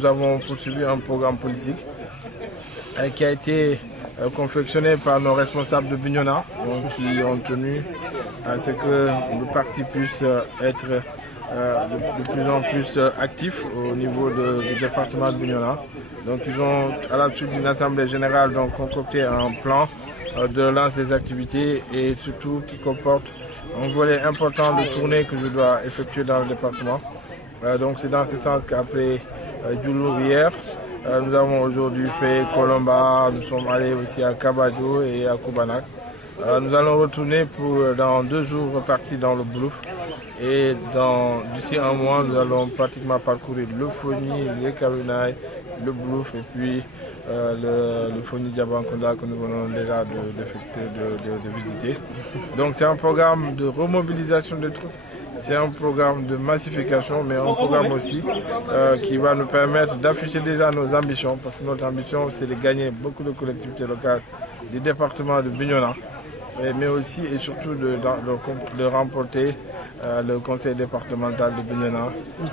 nous avons poursuivi un programme politique qui a été confectionné par nos responsables de Bignona, donc, qui ont tenu à ce que le parti puisse être de plus en plus actif au niveau du département de Bignona. Donc ils ont, à la suite d'une assemblée générale, donc, concocté un plan de lance des activités et surtout qui comporte un volet important de tournée que je dois effectuer dans le département. Donc c'est dans ce sens qu'après Djoulou hier, nous avons aujourd'hui fait Colomba, nous sommes allés aussi à Kabadjo et à Koubanak. Nous allons retourner pour dans 2 jours repartir dans le Boulouf et d'ici un mois nous allons pratiquement parcourir le Foni, les Karunaï, le Boulouf et puis le Foni Diabankounda que nous venons déjà de visiter. Donc c'est un programme de remobilisation des troupes. C'est un programme de massification, mais un programme aussi qui va nous permettre d'afficher déjà nos ambitions, parce que notre ambition, c'est de gagner beaucoup de collectivités locales du département de Bignona, mais aussi et surtout de remporter le conseil départemental de Bignona,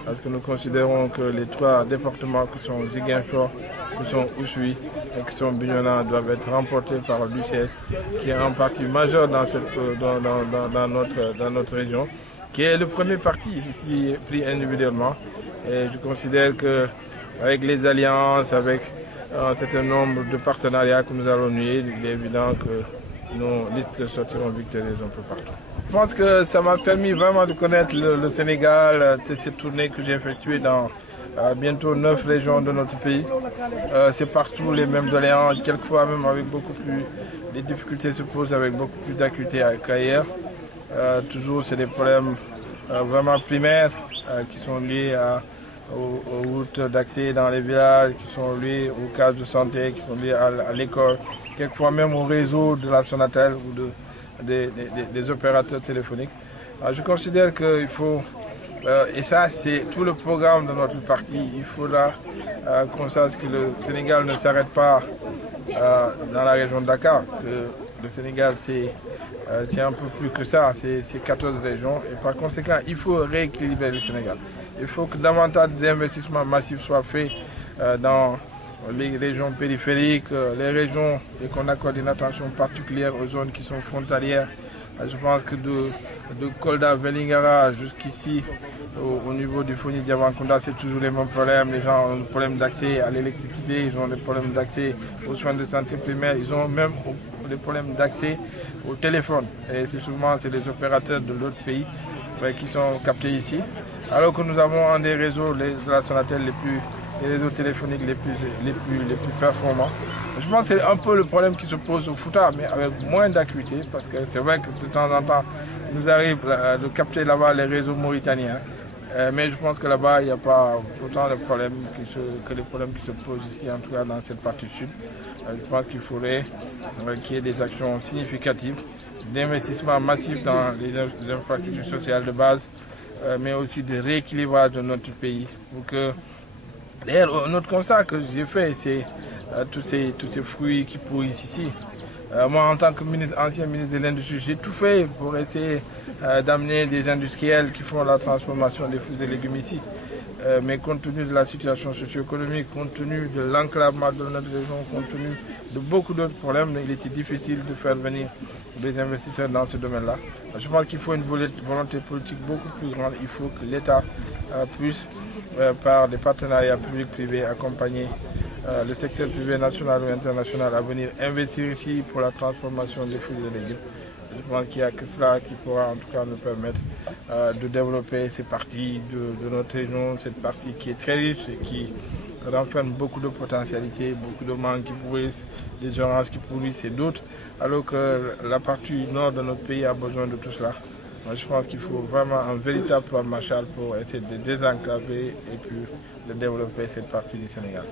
parce que nous considérons que les 3 départements qui sont Ziguinchor, qui sont Oussouye et qui sont Bignona doivent être remportés par l'UCS, qui est un parti majeur dans notre région, qui est le premier parti ici pris individuellement. Et je considère qu'avec les alliances, avec un certain nombre de partenariats que nous allons nouer, il est évident que nos listes sortiront victorieuses un peu partout. Je pense que ça m'a permis vraiment de connaître le Sénégal, cette tournée que j'ai effectuée dans bientôt 9 régions de notre pays. C'est partout les mêmes doléances, quelquefois même avec beaucoup plus, les difficultés se posent avec beaucoup plus d'acuité qu'ailleurs. Toujours c'est des problèmes vraiment primaires qui sont liés aux routes d'accès dans les villages, qui sont liés aux cases de santé, qui sont liés à l'école, quelquefois même au réseau de la Sonatel ou des opérateurs téléphoniques. Alors, je considère qu'il faut, et ça c'est tout le programme de notre parti, il faudra qu'on sache que le Sénégal ne s'arrête pas dans la région de Dakar, que le Sénégal c'est un peu plus que ça, c'est 14 régions et par conséquent il faut rééquilibrer le Sénégal. Il faut que davantage d'investissements massifs soient faits dans les régions périphériques, les régions et qu'on accorde une attention particulière aux zones qui sont frontalières. Je pense que de Kolda, Velingara jusqu'ici au niveau du Foni Diabankounda, c'est toujours les mêmes problèmes. Les gens ont des problèmes d'accès à l'électricité, ils ont des problèmes d'accès aux soins de santé primaire, ils ont même des problèmes d'accès au téléphone. Et c'est souvent les opérateurs de l'autre pays qui sont captés ici. Alors que nous avons un des réseaux de la Sonatel les réseaux téléphoniques les plus performants. Je pense que c'est un peu le problème qui se pose au Fouta, mais avec moins d'acuité, parce que c'est vrai que de temps en temps, il nous arrive de capter là-bas les réseaux mauritaniens. Mais je pense que là-bas, il n'y a pas autant de problèmes que les problèmes qui se posent ici, en tout cas dans cette partie sud. Je pense qu'il faudrait qu'il y ait des actions significatives, d'investissement massif dans les infrastructures sociales de base, mais aussi de rééquilibrage de notre pays. Pour que, d'ailleurs, notre constat que j'ai fait, c'est tous ces fruits qui pourrissent ici. Moi, en tant que ancien ministre de l'Industrie, j'ai tout fait pour essayer d'amener des industriels qui font la transformation des fruits et légumes ici. Mais compte tenu de la situation socio-économique, compte tenu de l'enclavement de notre région, compte tenu de beaucoup d'autres problèmes, il était difficile de faire venir des investisseurs dans ce domaine-là. Je pense qu'il faut une volonté politique beaucoup plus grande. Il faut que l'État puisse, par des partenariats publics-privés, accompagner le secteur privé national ou international à venir investir ici pour la transformation des fruits et légumes. Je pense qu'il n'y a que cela qui pourra en tout cas nous permettre de développer ces parties de notre région, cette partie qui est très riche et qui renferme beaucoup de potentialités, beaucoup de mangues qui pourrissent, des oranges qui pourrissent et d'autres, alors que la partie nord de notre pays a besoin de tout cela. Moi, je pense qu'il faut vraiment un véritable plan Marshall pour essayer de désenclaver et puis de développer cette partie du Sénégal.